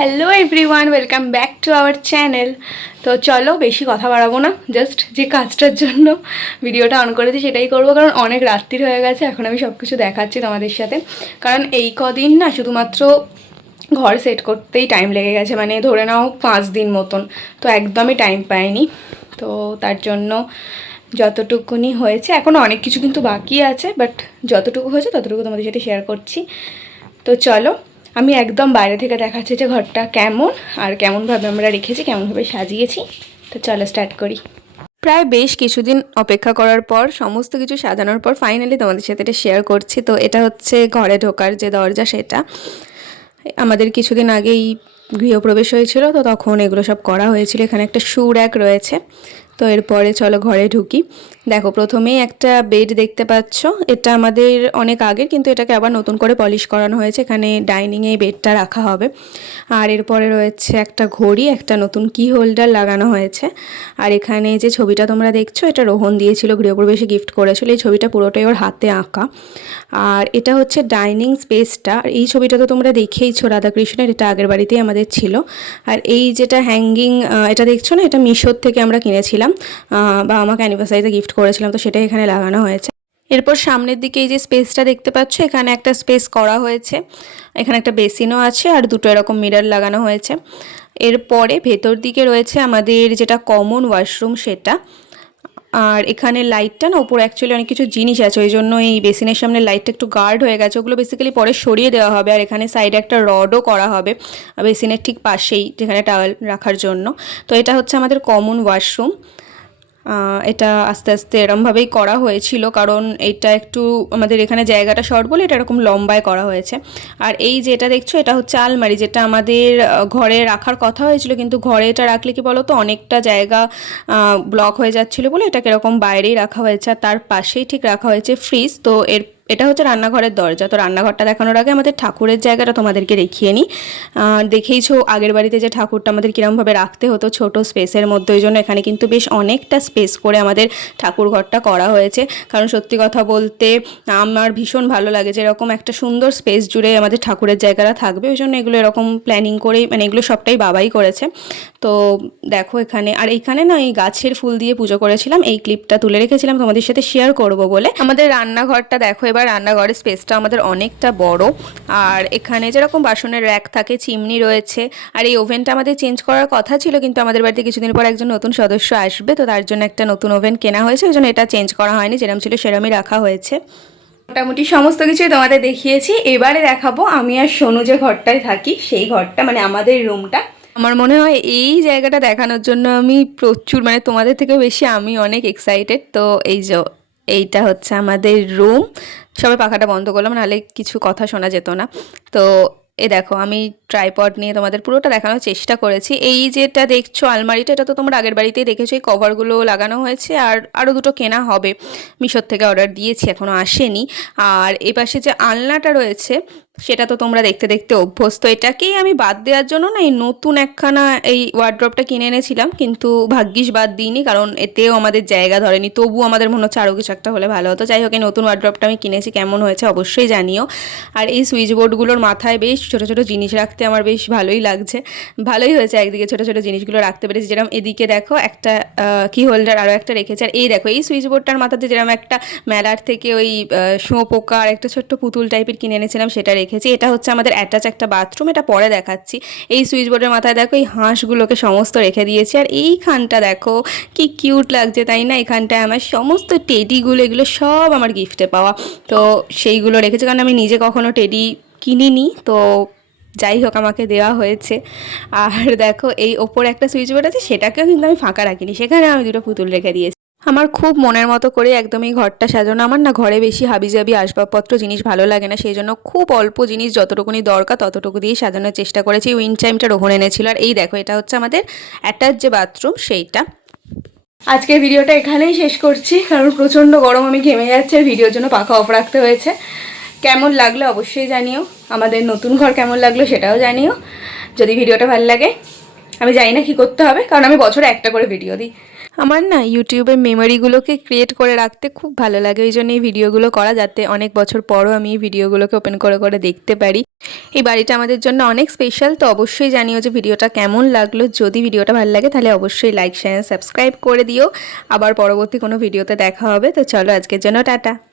Hello everyone welcome back to our channel তো চলো বেশি কথা বাড়াবো না জাস্ট যে কাজটার জন্য ভিডিওটা অন করেছি সেটাই করব, কারণ অনেক রাত্রির হয়ে গেছে, এখন আমি সব কিছু দেখাচ্ছি তোমাদের সাথে। কারণ এই কদিন না শুধুমাত্র ঘর সেট করতেই টাইম লেগে গেছে মানে ধরে নাও পাঁচ দিন মতন, তো একদমই টাইম পাইনি। তো তার জন্য যতটুকুনি হয়েছে এখনও অনেক কিছু কিন্তু বাকি আছে বাট যতটুকু হয়েছে ততটুকু তোমাদের সাথে শেয়ার করছি। তো চলো আমি একদম বাইরে থেকে দেখাচ্ছি যে ঘরটা কেমন আর কেমনভাবে আমরা রেখেছি, কেমনভাবে সাজিয়েছি। তো চলো স্টার্ট করি। প্রায় বেশ কিছুদিন অপেক্ষা করার পর, সমস্ত কিছু সাজানোর পর ফাইনালি তোমাদের সাথে এটা শেয়ার করছি। তো এটা হচ্ছে ঘরে ঢোকার যে দরজা, সেটা। আমাদের কিছুদিন আগেই গৃহপ্রবেশ হয়েছিল, তো তখন এগুলো সব করা হয়েছিল। এখানে একটা শু এক রয়েছে। তো এরপরে চলো ঘরে ঢুকি। দেখো, প্রথমেই একটা বেড দেখতে পাচ্ছ। এটা আমাদের অনেক আগের, কিন্তু এটাকে আবার নতুন করে পলিশ করানো হয়েছে। এখানে ডাইনিংয়ে বেডটা রাখা হবে। আর এরপরে রয়েছে একটা ঘড়ি, একটা নতুন কি হোল্ডার লাগানো হয়েছে। আর এখানে যে ছবিটা তোমরা দেখছ, এটা রোহন দিয়েছিল, গৃহপ্রবেশে গিফট করেছিল। এই ছবিটা পুরোটাই ওর হাতে আঁকা। আর এটা হচ্ছে ডাইনিং স্পেসটা। আর এই ছবিটা তো তোমরা দেখেইছো, রাধাকৃষ্ণের, এটা আগের বাড়িতেই আমাদের ছিল। আর এই যেটা হ্যাঙ্গিং এটা দেখছ না? এটা মিশোর থেকে আমরা কিনেছিলাম। আহ, বা আমাকে অ্যানিভার্সারিতে গিফট করেছিলাম তো সেটা এখানে লাগানো হয়েছে। এরপর সামনের দিকে এই যে স্পেসটা দেখতে পাচ্ছ এখানে একটা স্পেস করা হয়েছে। এখানে একটা বেসিনও আছে আর দুটো এরকম মিরর লাগানো হয়েছে। এরপরে ভেতর দিকে রয়েছে আমাদের যেটা কমন ওয়াশরুম সেটা। আর এখানে লাইটটা না ওপরে অ্যাকচুয়ালি অনেক কিছু জিনিস আছে ওই জন্য এই বেসিনের সামনে লাইটটা একটু গার্ড হয়ে গেছে। ওগুলো বেসিক্যালি পরে সরিয়ে দেওয়া হবে আর এখানে সাইডে একটা রডও করা হবে বেসিনের ঠিক পাশেই যেখানে টাওয়েল রাখার জন্য। তো এটা হচ্ছে আমাদের কমন ওয়াশরুম এটা আস্তে আস্তে এরমভাবেই করা হয়েছিল, কারণ এটা একটু আমাদের এখানে জায়গাটা শর্ট বলে এটা এরকম লম্বায় করা হয়েছে। আর এই যেটা দেখছ, এটা হচ্ছে আলমারি, যেটা আমাদের ঘরে রাখার কথা হয়েছিল, কিন্তু ঘরে এটা রাখলে কি বলো তো অনেকটা জায়গা ব্লক হয়ে যাচ্ছিল বলে এটাকে এরকম বাইরেই রাখা হয়েছে। আর তার পাশেই ঠিক রাখা হয়েছে ফ্রিজ তো এর এটা হচ্ছে রান্নাঘরের দরজা। তো রান্নাঘরটা দেখানোর আগে আমাদের ঠাকুরের জায়গাটা তোমাদেরকে দেখিয়ে নিই। দেখেইছো আগের বাড়িতে যে ঠাকুরটা আমাদের কীরমভাবে রাখতে হতো ছোট স্পেসের মধ্যে, ওই জন্য এখানে কিন্তু বেশ অনেকটা স্পেস করে আমাদের ঠাকুর ঘরটা করা হয়েছে। কারণ সত্যি কথা বলতে, আমার ভীষণ ভালো লাগে যে এরকম একটা সুন্দর স্পেস জুড়ে আমাদের ঠাকুরের জায়গাটা থাকবে। ওই জন্য এগুলো এরকম প্ল্যানিং করেই মানে এগুলো সবটাই বাবাই করেছে। তো দেখো এখানে, আর এইখানে না এই গাছের ফুল দিয়ে পুজো করেছিলাম। এই ক্লিপটা তুলে রেখেছিলাম তোমাদের সাথে শেয়ার করব বলে। আমাদের রান্নাঘরটা দেখো, এবার রান্নাঘরের স্পেসটা আমাদের অনেকটা বড়। আর এখানে যেরকম বাসনের র্যাক থাকে, চিমনি রয়েছে, আর এই ওভেনটা আমাদের চেঞ্জ করার কথা ছিল, কিন্তু আমাদের বাড়িতে কিছুদিন পর একজন নতুন সদস্য আসবে, তো তার জন্য একটা নতুন ওভেন কেনা হয়েছে, ওই জন্য এটা চেঞ্জ করা হয়নি যেরকম ছিল সেরমই রাখা হয়েছে। মোটামুটি সমস্ত কিছুই তোমাদের দেখিয়েছি, এবারে দেখাবো, আমি আর সোনু যে ঘরটায় থাকি, সেই ঘরটা মানে আমাদের রুমটা। আমার মনে হয় এই জায়গাটা দেখানোর জন্য আমি প্রচুর মানে তোমাদের থেকেও বেশি আমি অনেক এক্সাইটেড তো এই যে এইটা হচ্ছে আমাদের রুম সবাই পাখাটা বন্ধ করলাম, নাহলে কিছু কথা শোনা যেত না। তো, এ দেখো, আমি ট্রাইপড নিয়ে তোমাদের পুরোটা দেখানোর চেষ্টা করেছি। এই যেটা দেখছ আলমারিটা, এটা তো তোমরা আগের বাড়িতেই দেখেছ, এই কভারগুলো লাগানো হয়েছে আর আরও দুটো কেনা হবে। মিশোর থেকে অর্ডার দিয়েছি এখনও আসেনি। আর এ পাশে যে আলনাটা রয়েছে, সেটা তো তোমরা দেখতে দেখতে অভ্যস্ত। এটাকেই আমি বাদ দেওয়ার জন্য না, এই নতুন একখানা এই ওয়ার্ড্রপটা কিনে এনেছিলাম, কিন্তু ভাগ্যিস বাদ দিইনি, কারণ এতেও আমাদের জায়গা ধরেনি। তবু আমাদের মনে হচ্ছে আরও কিছু একটা হলে ভালো হতো। যাই হোক, এই নতুন ওয়ার্ড্রপটা আমি কিনেছি, কেমন হয়েছে অবশ্যই জানিও। আর এই সুইচ বোর্ডগুলোর মাথায় বেশ ছোটো ছোটো জিনিস রাখতে আমার বেশ ভালোই লাগছে। ভালোই হয়েছে একদিকে ছোটো ছোটো জিনিসগুলো রাখতে পেরেছি। যেরকম এদিকে দেখো একটা কি হোল্ডার আরও একটা রেখেছে। আর এই দেখো, এই সুইচ বোর্ডটার মাথাতে যেরকম একটা মেলার থেকে ওই শুঁয়ো পোকা আর একটা ছোট্ট পুতুল টাইপের কিনে এনেছিলাম, সেটা রেখেছি। এটা হচ্ছে আমাদের অ্যাটাচ একটা বাথরুম এটা পরে দেখাচ্ছি। এই সুইচ বোর্ডের মাথায় দেখো এই হাঁসগুলোকে সমস্ত রেখে দিয়েছি। আর এইখানটা দেখো, কি কিউট লাগছে, তাই না? এখানটায় আমার সমস্ত টেডিগুলো এগুলো সব আমার গিফটে পাওয়া। তো সেইগুলো রেখেছি, কারণ আমি নিজে কখনো টেডি কিনিনি। তো যাই হোক, আমাকে দেওয়া হয়েছে। আর দেখো, এই ওপরে একটা সুইচ বোর্ড আছে, সেটাকেও কিন্তু আমি ফাঁকা রাখিনি। সেখানে আমি দুটো পুতুল রেখে দিয়েছি। আমার খুব মনের মতো করে একদমই ঘরটা সাজানো। আমার না ঘরে বেশি হাবিজাবি আসবাবপত্র, জিনিস ভালো লাগে না। সেই জন্য খুব অল্প জিনিস, যতটুকুনি দরকার, ততটুকু দিয়েই সাজানোর চেষ্টা করেছি। উইন টাইমটা রোহন এনেছিল। আর এই দেখো, এটা হচ্ছে আমাদের অ্যাটাচ যে বাথরুম সেইটা। আজকের ভিডিওটা এখানেই শেষ করছি। কারণ প্রচণ্ড গরম, আমি ঘেমে যাচ্ছে ভিডিওর জন্য পাখা অফ রাখতে হয়েছে। কেমন লাগল অবশ্যই জানিও। আমাদের নতুন ঘর কেমন লাগল সেটাও জানিও। যদি ভিডিওটা ভালো লাগে, আমি জানি না কি করতে হবে, কারণ আমি বছরে একটা করে ভিডিও দিই। আমার না ইউটিউবের মেমোরিগুলোকে ক্রিয়েট করে রাখতে খুব ভালো লাগে, ওই জন্য এই ভিডিওগুলো করা যাতে অনেক বছর পরও আমি এই ভিডিওগুলোকে ওপেন করে করে দেখতে পারি। এই বাড়িটা আমাদের জন্য অনেক স্পেশাল তো অবশ্যই জানিও যে ভিডিওটা কেমন লাগল। যদি ভিডিওটা ভালো লাগে, তাহলে অবশ্যই লাইক শেয়ার সাবস্ক্রাইব করে দিও। আবার পরবর্তী কোনো ভিডিওতে দেখা হবে, তো চলো আজকের জন্য টাটা।